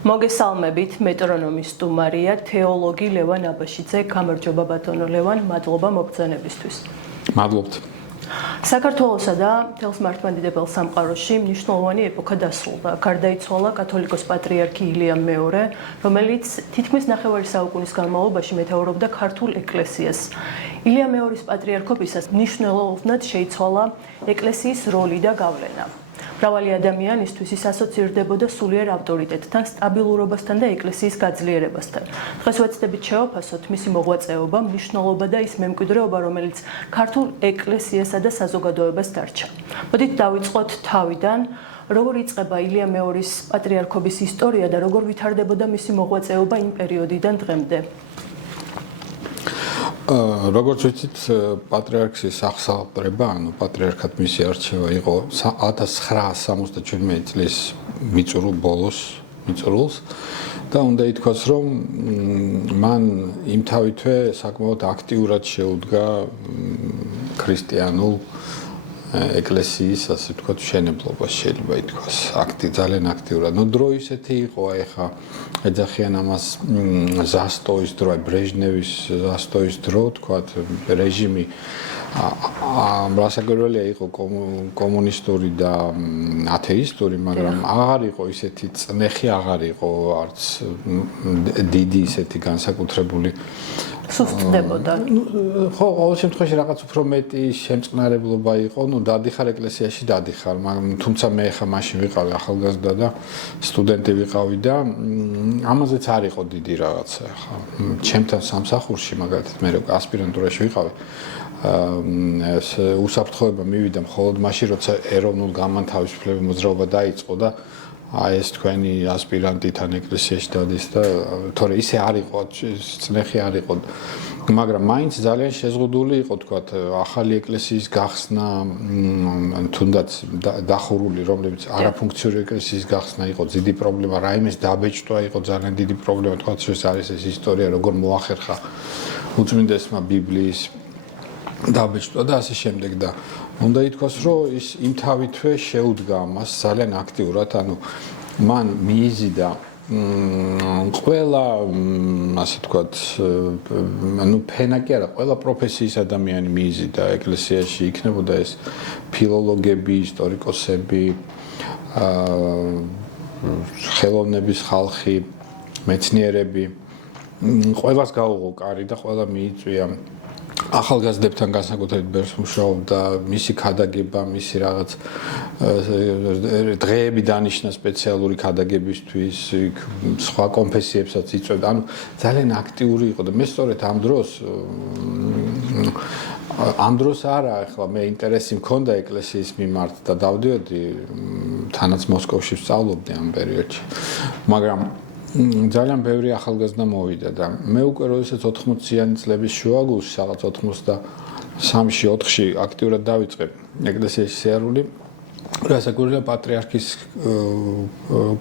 მოგესალმებით, მეტრონომის სტუმარია თეოლოგი ლევან აბაშიძე. გამარჯობა ბატონო ლევან, მადლობა მოგზანებისთვის. მადლობთ. საქართველოსა და მთელს მართლმადიდებელ სამყაროში მნიშვნელოვანი ეპოქა დასრულდა. გარდაიცვალა კათოლიკოს პატრიარქი ილიამ მეორე, რომელიც თითქმის ნახევარი საუკუნის განმავლობაში მეთაურობდა ქართულ ეკლესიას. ილიამ მეორის პატრიარქობისას მნიშვნელოვნად შეიცვალა ეკლესიის როლი და გავლენა. მრავალი ადამიანისთვის ის ასოცირდებოდა სულიერ ავტორიტეტთან, სტაბილურობასთან და ეკლესიის გაძლიერებასთან. დღეს ვეცდებით შევაფასოთ მისი მოღვაწეობა, მნიშვნელობა და ის მემკვიდრეობა, რომელიც ქართულ ეკლესიასა და საზოგადოებას დარჩა. მოდით დავიწყოთ თავიდან, როგორ იწყება ილიამ მეორის პატრიარქობის ისტორია და როგორ ვითარდებოდა მისი მოღვაწეობა იმ პერიოდიდან დღემდე. როგორც ვიცით, პატრიარქის აღსაყრება, პატრიარქად მისი არჩევა იყო 1977 წლის მიწურულს და უნდა ითქვას, რომ მან იმთავითვე საკმაოდ აქტიურად შეუდგა ქრისტიანულ ეკლესიის, ასე ვთქვათ, მშენებლობას შეიძლება ითქვას, ძალიან აქტიურად. დრო ისეთი იყო, ეხა ეძახიან ამას ზასტოის დრო, ბრეჟნევის ზასტოის დრო, ვთქვათ, რეჟიმი რასაკვირველია იყო კომუნისტური და ათეისტური, მაგრამ აღარ იყო ისეთი წნეხი, აღარ იყო არც დიდი ისეთი განსაკუთრებული სუსტდებოდა. ხო, ყოველ შემთხვევაში რაღაც უფრო მეტი შემწყნარებლობა იყო, დადიხარ ეკლესიაში, დადიხარ, მაგრამ თუმცა მე ხა მაშინ ვიყავი ახალგაზრდა და სტუდენტი ვიყავი და ამაზეც არ იყო დიდი რაღაცა ხა. ჩემთან სამსახურში მაგალითად მე ასპირანტურაში ვიყავი. უსაფრთხოება მივიდა მხოლოდ მაშინ, როცა ეროვნულ გამანთავისუფლების მოძრაობა დაიწყო და ეს თქვენი ასპირანტი თან ეკლესიაში დადის და თორე ისე არ იყო, წნეხი არ იყო, მაგრამ მაინც ძალიან შეზღუდული იყო, თქვათ, ახალი ეკლესიის გახსნა, თუნდაც დახურული, რომლებიც არაფუნქციური ეკლესიის გახსნა იყო დიდი პრობლემა, რაიმეს დაბეჭდვა იყო ძალიან დიდი პრობლემა, თქვათ, ეს არის ეს ისტორია, როგორ მოახერხა უწმინდესმა ბიბლიის დაბეჭდვა და ასე შემდეგ და უნდა ითქვას, რომ ის იმთავითვე შეუდგა ამას ძალიან აქტიურად, ანუ მან მიიზიდა ყველა, ასე ვთქვათ, ფენა კი არა, ყველა პროფესიის ადამიანი მიიზიდა ეკლესიაში, იქნებოდა ეს ფილოლოგები, ისტორიკოსები, ხელოვნების ხალხი, მეცნიერები, ყველას გაუღო კარი და ყველა მიიწვია ახალგაზრდებთან განსაკუთრებით ბერს მუშაობდა, მისი ქადაგება, მისი რაღაც დღეები დანიშნა სპეციალური ქადაგებისთვის, სხვა კონფესიებსაც იწვევდა. ანუ ძალიან აქტიური იყო და მე სწორედ ამ დროს არა, ახლა მე ინტერესი მქონდა ეკლესიის მიმართ და დავდიოდი, თანაც მოსკოვში ვსწავლობდი ამ პერიოდში. მაგრამ ძალიან ბევრი ახალგაზრდა მოვიდა და მე უკვე როდესაც 80-იანი წლების შუაგულში, რაღაც 83-ში, 4-ში აქტიურად დავიწყე ეკლესიაში სიარული. რასაკვირველია, პატრიარქის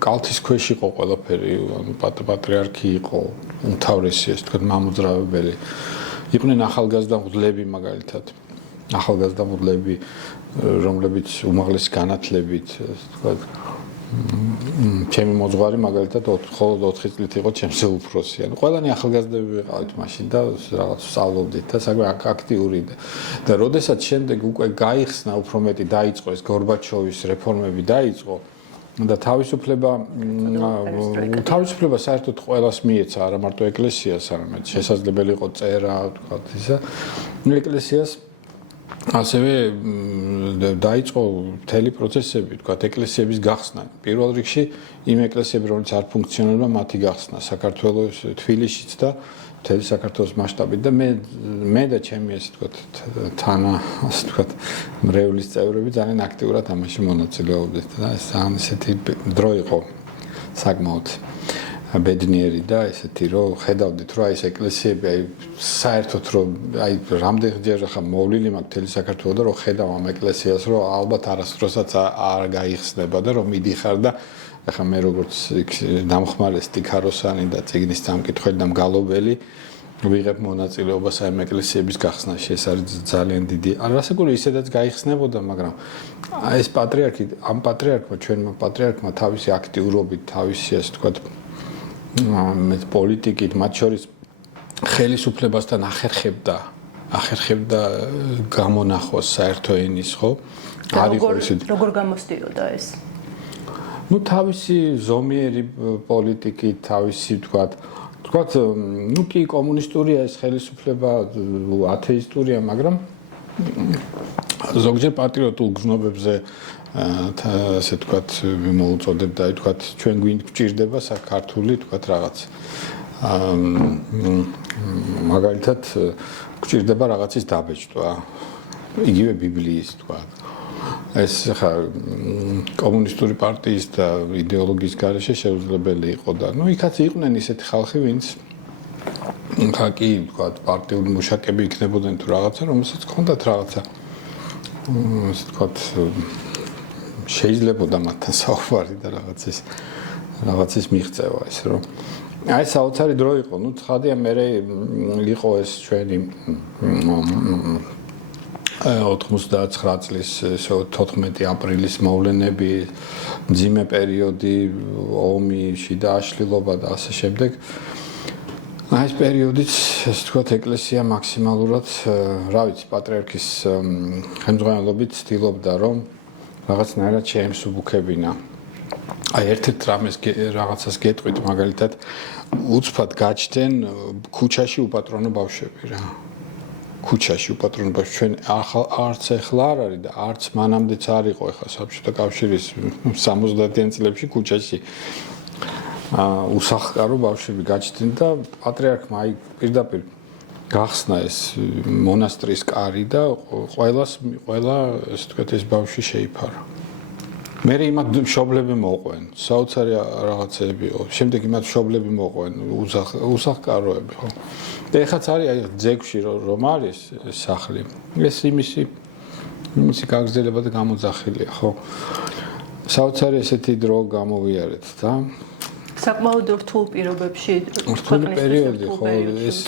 კალთის ქვეშ იყო ყველაფერი, ანუ პატრიარქი იყო უმთავრესი, ეს თქვა მამოძრავებელი. იყვნენ ახალგაზრდა მღვდლები მაგალითად. ახალგაზრდა მღვდლები, რომლებიც უმაღლესი განათლებით, თქვა ჩემი მოძღვარი მაგალითად მხოლოდ 4 წლით იყო ჩემზე უფროსი. ანუ ყველანი ახალგაზრდები ვიყავით მაშინ და რაღაც ვსწავლობდით და საკმაოდ აქტიური და როდესაც შემდეგ უკვე გაიხსნა უფრო მეტი დაიწყო ეს გორბაჩოვის რეფორმები დაიწყო და თავისუფლება საერთოდ ყველას მიეცა, არა მარტო ეკლესიას, არამედ შესაძლებელი იყო წერა, თქვათ ისა. ეკლესიას ასევე დაიწყო მთელი პროცესები, თქვათ, ეკლესიების გახსნა. პირველ რიგში იმ ეკლესიები, რომელიც არ ფუნქციონირებდა, მათი გახსნა საქართველოს თბილისშიც და მთელი საქართველოს მასშტაბით და მე და ჩემი ასე თქვათ ასე თქვათ მრევლის წევრები ძალიან აქტიურად ამაში მონაწილეობდით და ეს ძალიან ესეთი დრო იყო საკმაოდ ბედნიერი და ესეთი რომ ხედავდით რომ ეს ეკლესიები საერთოდ რომ რამდენჯერ ხა მოვლილი მაქვს მთელი საქართველოს და რომ ხედავ ამ ეკლესიას რომ ალბათ არასდროსაც არ გაიხსნება და რომ მიდიხარ და ახლა მე როგორც დამხმარესტი ქაროსანი და წიგნის დამკითხველი და მგალობელი ვიღებ მონაწილეობას ამ ეკლესიების გახსნაში. ეს არის ძალიან დიდი. რასაკვირველია ისედაც გაიხსნებოდა, მაგრამ ეს პატრიარქი, ამ პატრიარქმა, ჩვენმა პატრიარქმა თავისი აქტიურობით, თავისი ასე ვთქვათ, პოლიტიკით, მათ შორის ხელისუფლებასთან ახერხებდა გამონახოს საერთო ენის, ხო? როგორ გამოსდიოდა ეს? Ну, თავისი ზომიერი პოლიტიკით, თავისი თქვათ, ну, კი კომუნისტურია ეს ხელისუფლება, ათეისტურია, მაგრამ ზოგჯერ პატრიოტულ გზნობებზე ასე თქვათ, მოუწოდებდა, თქვათ, ჩვენ გვჭირდება საქართველოს, თქვათ, რაღაც. მაგალითად, გვჭირდება რაღაცის დაბეჭდვა. იგივე ბიბლიის, თქვათ. ეს ხა კომუნისტური პარტიის და იდეოლოგიის გარეშე შეუძლებელი იყო და ну იქაც იყვნენ ისეთი ხალხი, ვინც ხა კი თქვათ პარტიული მუშაკები იქნებოდნენ თუ რაღაცა, რომელსაც ჰქონდათ რაღაცა ასე თქვათ შეიძლებოდა მათთან საუბარი და რაღაცის მიღწევა ეს რომ აი საოცარი დრო იყო, ну ცხადია მე იყო ეს ჩვენი 99 წლის 14 აპრილის მოვლენები, მძიმე პერიოდი, ომი, შიდა აშლილობა და ასე შემდეგ. აი ეს პერიოდიც, ასე ვთქვათ, ეკლესია მაქსიმალურად, რა ვიცი, პატრიარქის ხელმძღვანელობით ცდილობდა, რომ რაღაცნაირად შეემსუბუქებინა. აი ერთ-ერთ რაღაცას გეტყვით, მაგალითად, უცბად გაჩნდნენ ქუჩაში უპატრონო ბავშვები რა. ქუჩაში უპატრონო ბავშვი ჩვენ არც ახლა არ არის და არც მანამდეც არ იყო ახლა საბჭოთა კავშირის 70-იან წლებში ქუჩაში უსახლკარო ბავშვები გაჩნდნენ და პატრიარქმა აი პირდაპირ გახსნა ეს მონასტრის კარი და ყველა ასე ვთქვათ ეს ბავშვი შეიფარა. მე იმათ მშობლები მოყვენ, საოცარი რაღაცები იყო. შემდეგ იმათ მშობლები მოყვენ, უსახლკაროები, ხო? და ეხაც არის აი ძეგლში რომ არის სახლი. ეს იმისი გაგრძელება და გამოძახილია, ხო? საოცარი ესეთი დრო გამოვიარეთ და საკმაოდ რთულ პირობებში რთული პერიოდი, ხო, ეს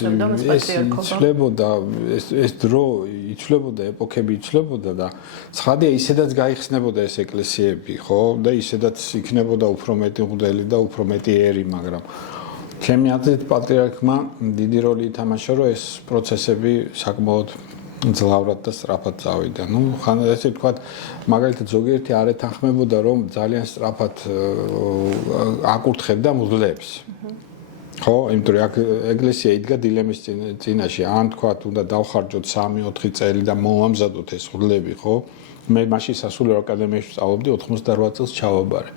იცვლებოდა, ეს დრო იცვლებოდა, ეპოქები იცვლებოდა და ცხადია ისედაც გაიხსნებოდა ეს ეკლესიები, ხო, და ისედაც იქნებოდა უფრო მეტი მღვდელი და უფრო მეტი ერი, მაგრამ ჩემი აზრით პატრიარქმა დიდი როლი ითამაშა, რომ ეს პროცესები საკმაოდ ძლავრად და სწრაფად წავიდა. Ну, ხან ესე ვთქვათ, მაგალითად ზოგიერთი არ ეთანხმებოდა, რომ ძალიან სწრაფად აკურთხებდა მღვდლებს. ხო, იმიტომ რომ აქ ეკლესია იდგა დილემის წინაშე, ან თქვათ, უნდა დავხარჯოთ 3-4 წელი და მოვამზადოთ ეს მღვდლები, ხო? მე მაშინ სასულიერო აკადემიაში ვსწავლობდი 88 წელს ჩავაბარე.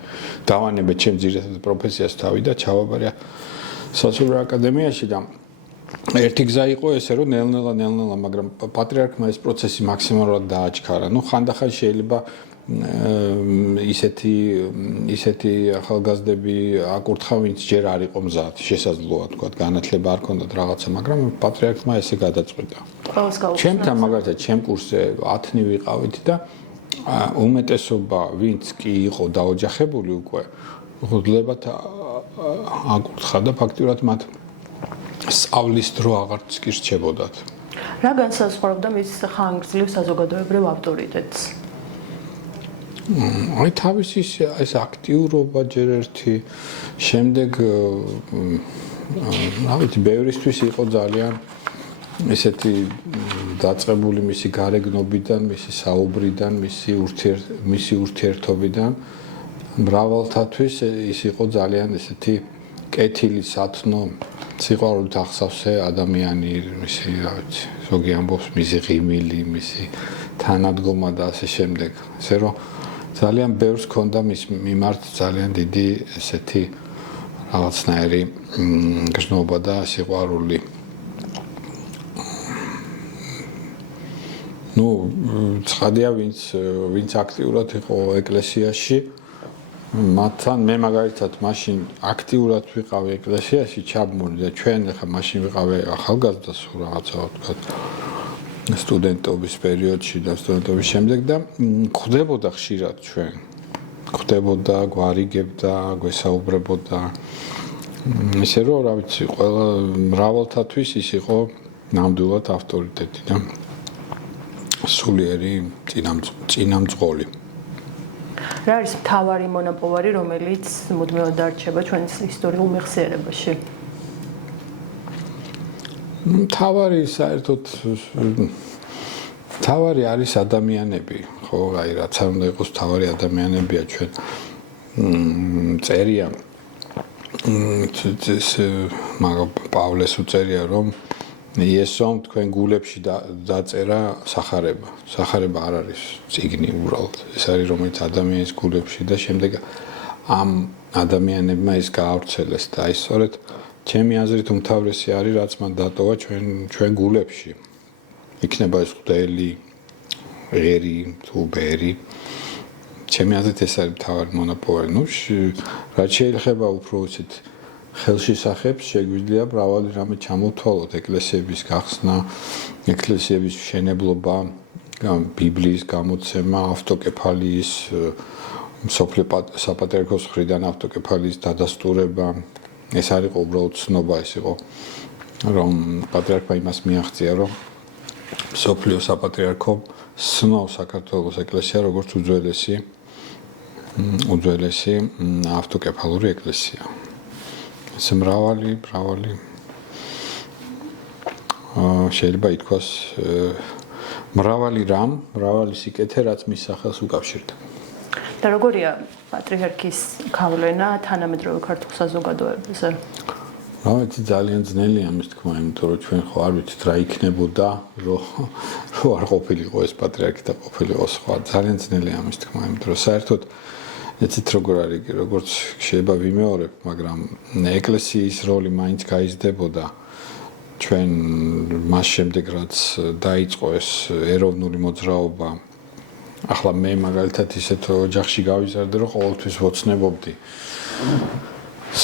დავანებე ჩემ ძირითად პროფესიას თავი და ჩავაბარე სასულიერო აკადემიაში და ერთი გზა იყო ესე რომ ნელ-ნელა, მაგრამ პატრიარქმა ეს პროცესი მაქსიმალურად დააჩქარა. Ну, ხანდახან შეიძლება ისეთი ახალგაზრდები აკურთხა, ვინც ჯერ არ იყო მზად, შესაძლოა თქვა, განათლება არ ჰქონდათ რაღაცა, მაგრამ პატრიარქმა ესე გადაწყვიტა. ჩემთან მაგალითად, ჩემ კურსზე 10-ნი ვიყავით და უმეტესობა, ვინც კი იყო დაოჯახებული უკვე, მღვდლებად აკურთხა და ფაქტიურად მათ სწავლის დრო აღარც კი რჩებოდათ. რა განსაზღვრავდა მის ხანგრძლივ საზოგადოებრივ ავტორიტეტს? აი თავისი ეს აქტიურობა ჯერ ერთი, შემდეგ რა ვიცი, ბევრისთვის იყო ძალიან ესეთი დაწყებული მისი გარეგნობიდან, მისი საუბრიდან, მისი ურთიერთობიდან, მრავალთათვის ის იყო ძალიან ესეთი კეთილი, სათნო, სიყვარულით ახსავსე ადამიანი, მისი, რა ვიცი, ზოგი ამბობს, მისი ღიმილი, მისი თანადგომა და ასე შემდეგ. ესე რომ ძალიან ბევრს ჰქონდა მის მიმართ ძალიან დიდი ესეთი რაღაცნაირი გრძნობა და სიყვარული. Ну, ცხადია, ვინც აქტიურად იყო ეკლესიაში, მათთან მე მაგალითად მაშინ აქტიურად ვიყავი ეკლესიაში ჩაბმული და ჩვენ ახლა მაშინ ვიყავი ახალგაზრდა სულ რაღაცა ვთქვათ სტუდენტობის პერიოდში და სტუდენტობის შემდეგ და ხვდებოდა ხშირად ჩვენ. ხვდებოდა, გვარიგებდა, გვესაუბრებოდა. ისე რომ რა ვიცი, ყველა მრავალთათვის ის იყო ნამდვილად ავტორიტეტი და სულიერი წინამძღოლი. რა არის მთავარი მონაპოვარი, რომელიც მუდმივად დარჩება ჩვენს ისტორიულ მეხსიერებაში? მთავარი საერთოდ მთავარი არის ადამიანები, ხო, აი რაც არ უნდა იყოს მთავარი ადამიანებია ჩვენ წერია ეს პავლეს უწერია რომ იესომ თქვენ გულებში დაწერა სახარება. სახარება არ არის წიგნი უბრალოდ. ეს არის რომელიც ადამიანის გულებში და შემდეგ ამ ადამიანებმა ის გაავრცელეს და აი სწორედ ჩემი აზრით უმთავრესი არის რაც მან დატოვა ჩვენ გულებში. იქნება ეს ღვთელი, ღერი თუ ბერი. ჩემი აზრით ეს არის მთავარი მონაპოვარი. ნუ რაც შეიძლება უფრო უცით ხელშესახებს შეგვიძლია მრავალი რამე ჩამოვთვალოთ ეკლესიების გახსნა, ეკლესიების მშენებლობა, ბიბლიის გამოცემა, ავტოკეფალიის მსოფლიო საპატრიარქოს მხრიდან ავტოკეფალიის დადასტურება. ეს არის უბრალოდ ცნობა ის იყო რომ პატრიარქმა იმას მიაღწია რომ მსოფლიო საპატრიარქო სნობს საქართველოს ეკლესია როგორც უძველესი ავტოკეფალური ეკლესია. ეს მრავალი შეიძლება ითქვას მრავალი სიკეთე რაც მის სახელს უკავშირდება. და როგორია პატრიარქის ქავლენა თანამედროვე ქართულ საზოგადოებაზე? რავი, ძალიან ძნელია ამის თქმა, იმიტომ რომ ჩვენ ხო არ ვიცით რა იქნებოდა, რომ არ ყოფილიყო ეს პატრიარქი და ყოფილიყო სხვა. ძალიან ძნელია ამის თქმა, იმიტომ რომ საერთოდ ეცით როგორ არის, როგორც შეიძლება ვიმეორებ, მაგრამ ეკლესიის როლი მაინც გაიზრდებოდა ჩვენ მას შემდეგ რაც დაიწყო ეს ეროვნული მოძრაობა. ახლა მე მაგალითად ისეთ ოჯახში გავიზარდე, რომ ყოველთვის ვოცნებობდი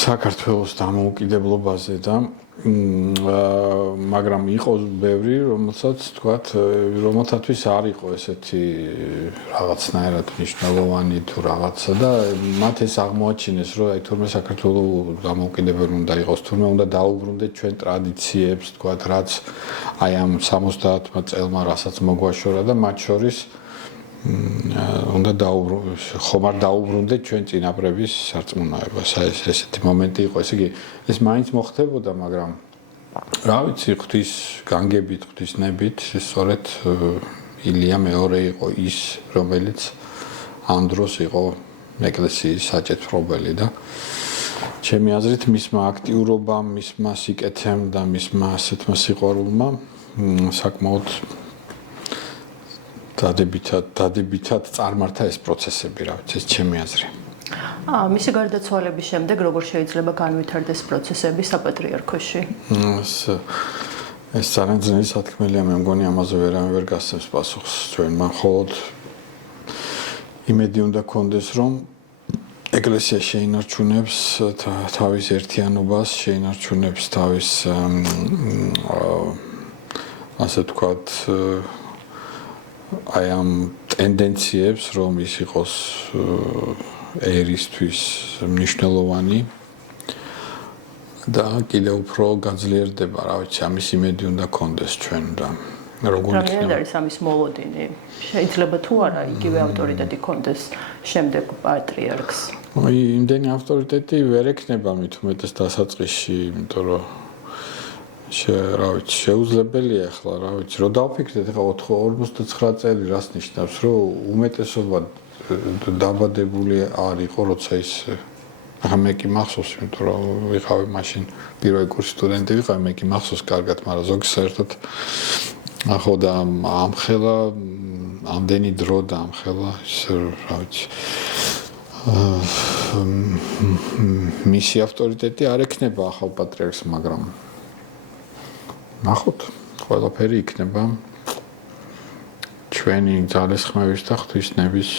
საქართველოს დამოუკიდებლობაზე და მაგრამ იყო ბევრი, რომელთათვის არ იყო ესეთი რაღაცნაირად მნიშვნელოვანი თუ რაღაცა და მათ ეს აღმოაჩინეს, რომ აი თურმე საქართველოს დამოუკიდებელი უნდა იყოს, თურმე უნდა დაუბრუნდეთ ჩვენ ტრადიციებს, რაც აი ამ 70-მა წელმა რასაც მოგვაშორა და მათ შორის უნდა ხომ არ დაუბრუნდეთ ჩვენ წინაპრების სარწმუნოებას. ესეთი მომენტი იყო, ესე იგი ეს მაინც მოხდებოდა, მაგრამ რა ვიცი, ღვთის განგებით, ღვთის ნებით, სწორედ ილია მეორე იყო ის, რომელიც ამ დროს იყო ეკლესიის საჭეთრობელი და ჩემი აზრით მისმა აქტიურობამ, მისმა სიკეთემ და მისმა ასეთმა სიყვარულმა საკმაოდ დადებითად წარმართა ეს პროცესები, რა ვიცი, ეს ჩემი აზრი. მისი გარდაცვალების შემდეგ როგორ შეიძლება განვითარდეს პროცესები საპატრიარქოში? ეს ძალიან ძნელი სათქმელია, მე მგონი ამაზე ვერ გასცემს პასუხს ჩვენ, მხოლოდ იმედი უნდა გქონდეს, რომ ეკლესია შეინარჩუნებს თავის ერთიანობას, შეინარჩუნებს თავის ასე ვთქვათ აი ამ ტენდენციებს, რომ ის იყოს ერისთვის მნიშვნელოვანი და კიდევ უფრო გაძლიერდება, რა ვიცი, ამის იმედი უნდა გქონდეს ჩვენ და როგორ იქნება არის ამის მოლოდინი? შეიძლება თუ არა იგივე ავტორიტეტი გქონდეს შემდეგ პატრიარქს? აი, იმდენი ავტორიტეტი ვერ ექნება მით უმეტეს დასაწყისში, იმიტომ რომ რა ვიცი, შეუძლებელია ახლა, რა ვიცი, რომ დავფიქრდეთ, ახლა 49 წელი რას ნიშნავს, რომ უმეტესობა დაბადებული არ იყო, როცა ის ახლა მე კი მახსოვს, იმიტომ რომ ვიყავი მაშინ პირველი კურსის სტუდენტი ვიყავი, მე კი მახსოვს კარგად, მაგრამ ზოგი საერთოდ ახლა და ამხელა ამდენი დრო და ამხელა ის რა ვიცი მისი ავტორიტეტი არ ექნება ახალ პატრიარქს, მაგრამ ნახოთ, ყველაფერი იქნება ჩვენი ძალისხმევის და ღვთისნების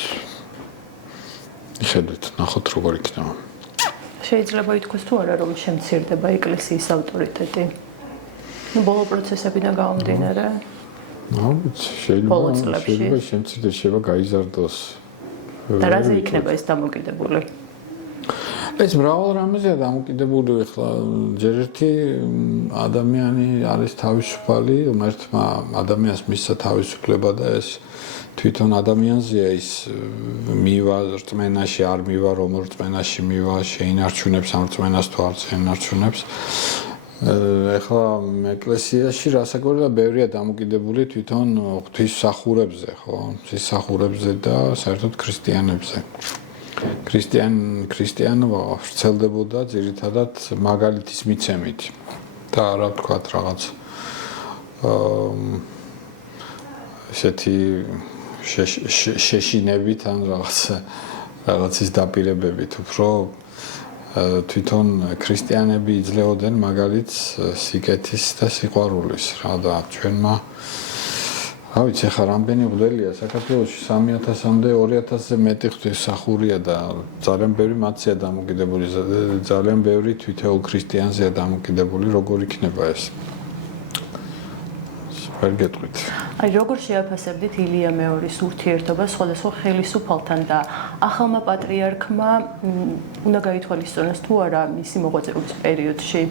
ხედვით, ნახოთ როგორ იქნება. შეიძლება ითქვას თუ არა, რომ შემცირდება ეკლესიის ავტორიტეტი? ბოლო პროცესებიდან გამომდინარე? შეიძლება შემცირდეს, შეიძლება გაიზარდოს. და რაზე იქნება ეს დამოკიდებული? ეს მრავალ რამეზეა დამოკიდებული, ახლა ჯერ ერთი ადამიანი არის თავისუფალი, ღმერთმა ადამიანს მისცა თავისუფლება და ეს თვითონ ადამიანზეა ის მივა რწმენაში არ მივა, რომ რწმენაში მივა, შეინარჩუნებს ამ რწმენას თუ არ შეინარჩუნებს. ეხლა ეკლესიაში რასაკვირველია ბევრია დამოკიდებული თვითონ ღვთისმსახურებზე, ხო? ღვთისმსახურებზე და საერთოდ ქრისტიანებზე. ქრისტიანობა ვრცელდებოდა ძირითადად მაგალითის მიცემით და რა ვთქვათ რაღაც ესეთი შეშინებით ან რაღაცის დაპირებებით უფრო თვითონ ქრისტიანები იძლეოდნენ მაგალითს სიკეთის და სიყვარულის რა და ჩვენმა რა ვიცი ხა რამდენი მღვდელია საქართველოში 3000-მდე 2000-ზე მეტი ღვთისმსახურია და ძალიან ბევრი მათზეა დამოკიდებული ძალიან ბევრი თვითეულ ქრისტიანზეა დამოკიდებული როგორ იქნება ეს ვერ გეტყვით აი როგორ შეაფასებდით ილია მეორის ურთიერთობას სხვადასხვა ხელისუფალთან და ახალმა პატრიარქმა უნდა გაითვალისწინოს თუ არა მისი მოღვაწეობის პერიოდში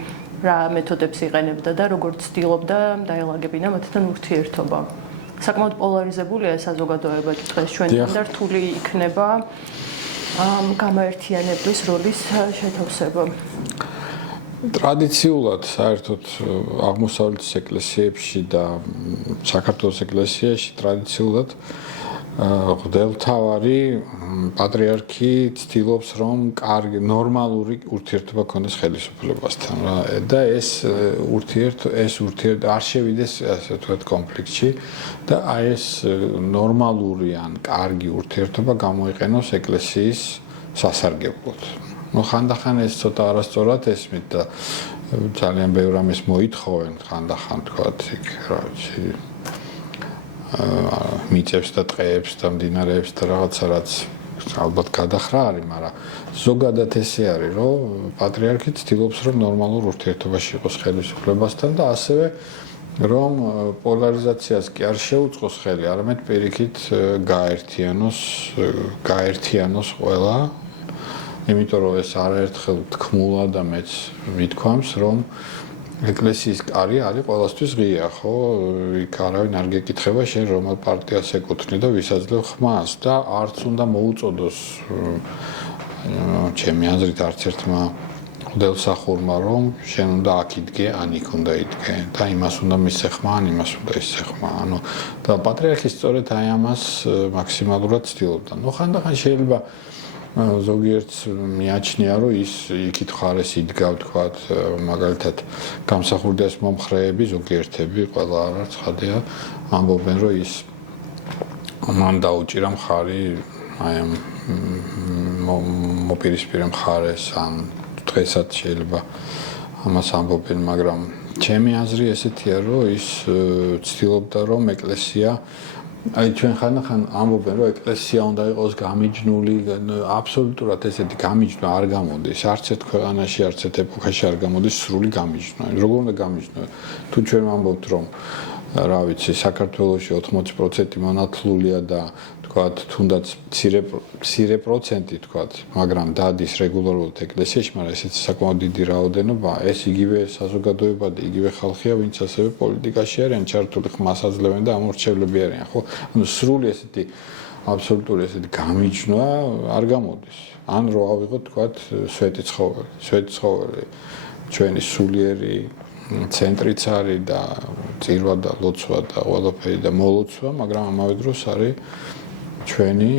რა მეთოდებს იყენებდა და როგორ ცდილობდა დაელაგებინა მათთან ურთიერთობა საკმაოდ პოლარიზებულია საზოგადოება დღეს ჩვენთან და რთული იქნება გამაერთიანებლის როლის შეთავსება ტრადიციულად საერთოდ აღმოსავლეთის ეკლესიებში და საქართველოს ეკლესიაში ტრადიციულად ღმერთთავარი პატრიარქი ცდილობს რომ კარგი ნორმალური ურთიერთობა ქონდეს ხელისუფლებასთან რა და ეს ურთიერთობა არ შევიდეს ასე ვთქვათ კონფლიქტში და აი ეს ნორმალური ან კარგი ურთიერთობა გამოიყენოს ეკლესიის სასარგებლოდ ну ხანდახან ეს ცოტა არასწორად ესმით და ძალიან ბევრ ამის მოითხოვენ ხანდახან თქვათ იქ რა ვიცი მიწებს და ტყეებს და მდინარეებს და რაღაცა რაც ალბათ გადახრა არის, მაგრამ ზოგადად ესე არის, რომ პატრიარქი ცდილობს რომ ნორმალურ ურთიერთობაში იყოს ხელისუფლებასთან და ასევე რომ პოლარიზაციას კი არ შეუწყოს ხელი, არამედ პირიქით გაერთიანოს ყველა იმიტომ რომ ეს არაერთხელ თქმულა და მეც ვითქვამს რომ ეკლესიის კარი არის ყველასთვის ღია, ხო? იქ არავინ არ გეკითხება შენ რომელ პარტიას ეკუთვნი და ვისაძლევ ხმას და არც უნდა მოუწოდოს ჩემი აზრით არც ერთმა მღვდელმსახურმა რომ შენ უნდა აქ იდგე, ან იქ უნდა იდგე და იმას უნდა მისცე ხმა, ან იმას უნდა ისცე ხმა. ანუ და პატრიარქი სწორედ აი ამას მაქსიმალურად ცდილობდა. ნუ ხანდახან შეიძლება ზოგიერთს მიაჩნია რომ ის იქით ხარეს იდგა ვთქვათ მაგალითად გამსახურდიას მომხრეები ზოგიერთები ყველა არა ცხადია ამბობენ რომ ის მან დაუჭირა მხარი აი ამ მოპირისპირე მხარეს ან დღესაც შეიძლება ამას ამბობენ მაგრამ ჩემი აზრი ესეთია რომ ის ცდილობდა რომ ეკლესია აი ჩვენ ხანდახან ამბობენ რომ ეკლესია უნდა იყოს გამიჯნული აბსოლუტურად ესეთი გამიჯნა არ გამოდის არც ერთ ქვეყანაში არც ერთ ეპოქაში არ გამოდის სრული გამიჯნა როგორ უნდა გამიჯნო თუ ჩვენ ვამბობთ რომ რა ვიცი საქართველოში 80% მონათლულია და თქვათ თუნდაც მცირე პროცენტი თქვათ მაგრამ დადის რეგულარულად ეკლესიაში მაგრამ ესეც საკმაოდ დიდი რაოდენობა ეს იგივე საზოგადოება და იგივე ხალხია ვინც ასევე პოლიტიკაში არიან ჩართული ხმას აძლევენ და ამორჩევლები არიან ხო ანუ სრული ესეთი აბსოლუტური ესეთი გამიჯნა არ გამოდის ან რო ავიღოთ თქვათ სვეტი ცხოველი ჩვენი სულიერი ცენტრიც არის და წირვა და ლოცვა და ყველაფერი და მოლოცვა მაგრამ ამავე დროს არის ჩვენი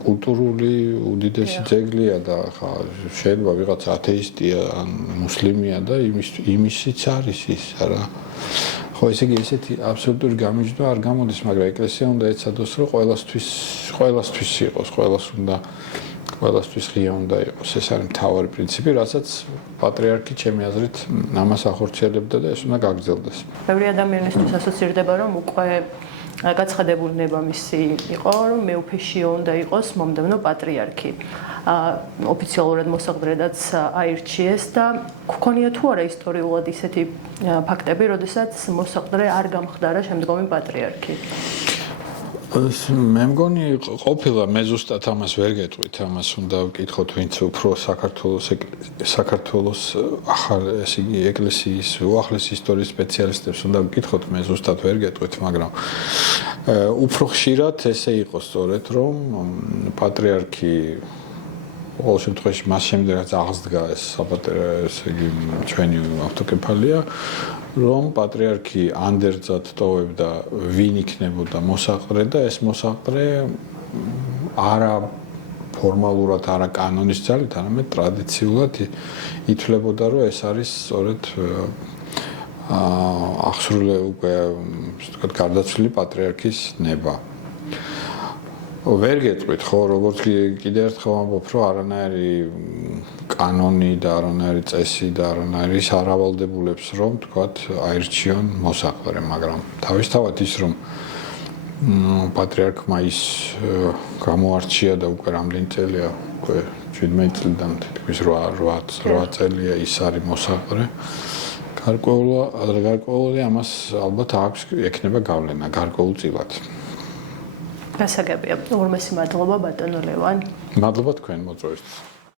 კულტურული უდიდესი ძეგლია და ხა შეიძლება ვიღაც ათეისტია ან მუსლიმია და იმისიც არის ის არა ხო ესე იგი ესეთი აბსოლუტური გამიჯნა არ გამოდის მაგრამ ეკლესია უნდა ეცადოს რომ ყველასთვის იყოს ყველასთვის ღია უნდა იყოს ეს არის მთავარი პრინციპი რასაც პატრიარქი ჩემი აზრით ამას ახორციელებდა და ეს უნდა გაგრძელდეს ბევრი ადამიანისთვის ასოცირდება რომ უკვე გაცხადებული ნება მისი იყო რომ მეუფეშიო უნდა იყოს მომდევნო პატრიარქი ოფიციალურად მოსაყდრედაც აირჩიეს და გქონია თუ არა ისტორიულად ისეთი ფაქტები როდესაც მოსაყდრე არ გამხდარა შემდგომი პატრიარქი მე მგონი ყოფილა მე ზუსტად ამას ვერ გეტყვით ამას უნდა ვკითხოთ ვინც უფრო საქართველოს ახალ ესე იგი ეკლესიის უახლესი ისტორიის სპეციალისტებს უნდა ვკითხოთ მე ზუსტად ვერ გეტყვით მაგრამ უფრო ხშირად ესე იყო სწორედ რომ პატრიარქი ყოველ შემთხვევაში მას შემდეგ რაც აღსდგა ეს საპატრიარქო ესე იგი ჩვენი ავტოკეფალია რომ პატრიარქი ანდერძად ტოვებდა ვინ იქნებოდა მოსაყრე და ეს მოსაყრე არა ფორმალურად არა კანონის ძალით, არამედ ტრადიციულად ითვლებოდა რომ ეს არის სწორედ აღსრულე უკვე ისე ვთქვათ გარდაცვლილი პატრიარქის ნება. ვერ გეტყვით ხო, როგორც კიდევ ერთხელ ვამბობ, რომ არანაირი კანონი და არანაირი წესი და არანაირი სარავალდებულებს რომ ვთქვათ აირჩიონ მოსაყრე, მაგრამ თავისთავად ის რომ პატრიარქმა ის გამოარჩია და უკვე რამდენი წელია, უკვე 17 წლიდან თითქმის 8 წელია ის არის მოსაყრე. გარკვეული ამას ალბათ აქვს ექნება გავლენა გარკვეულწილად. გასაგებია. ორმესი მადლობა ბატონო ლევან. მადლობა თქვენ მოწვევისთვის.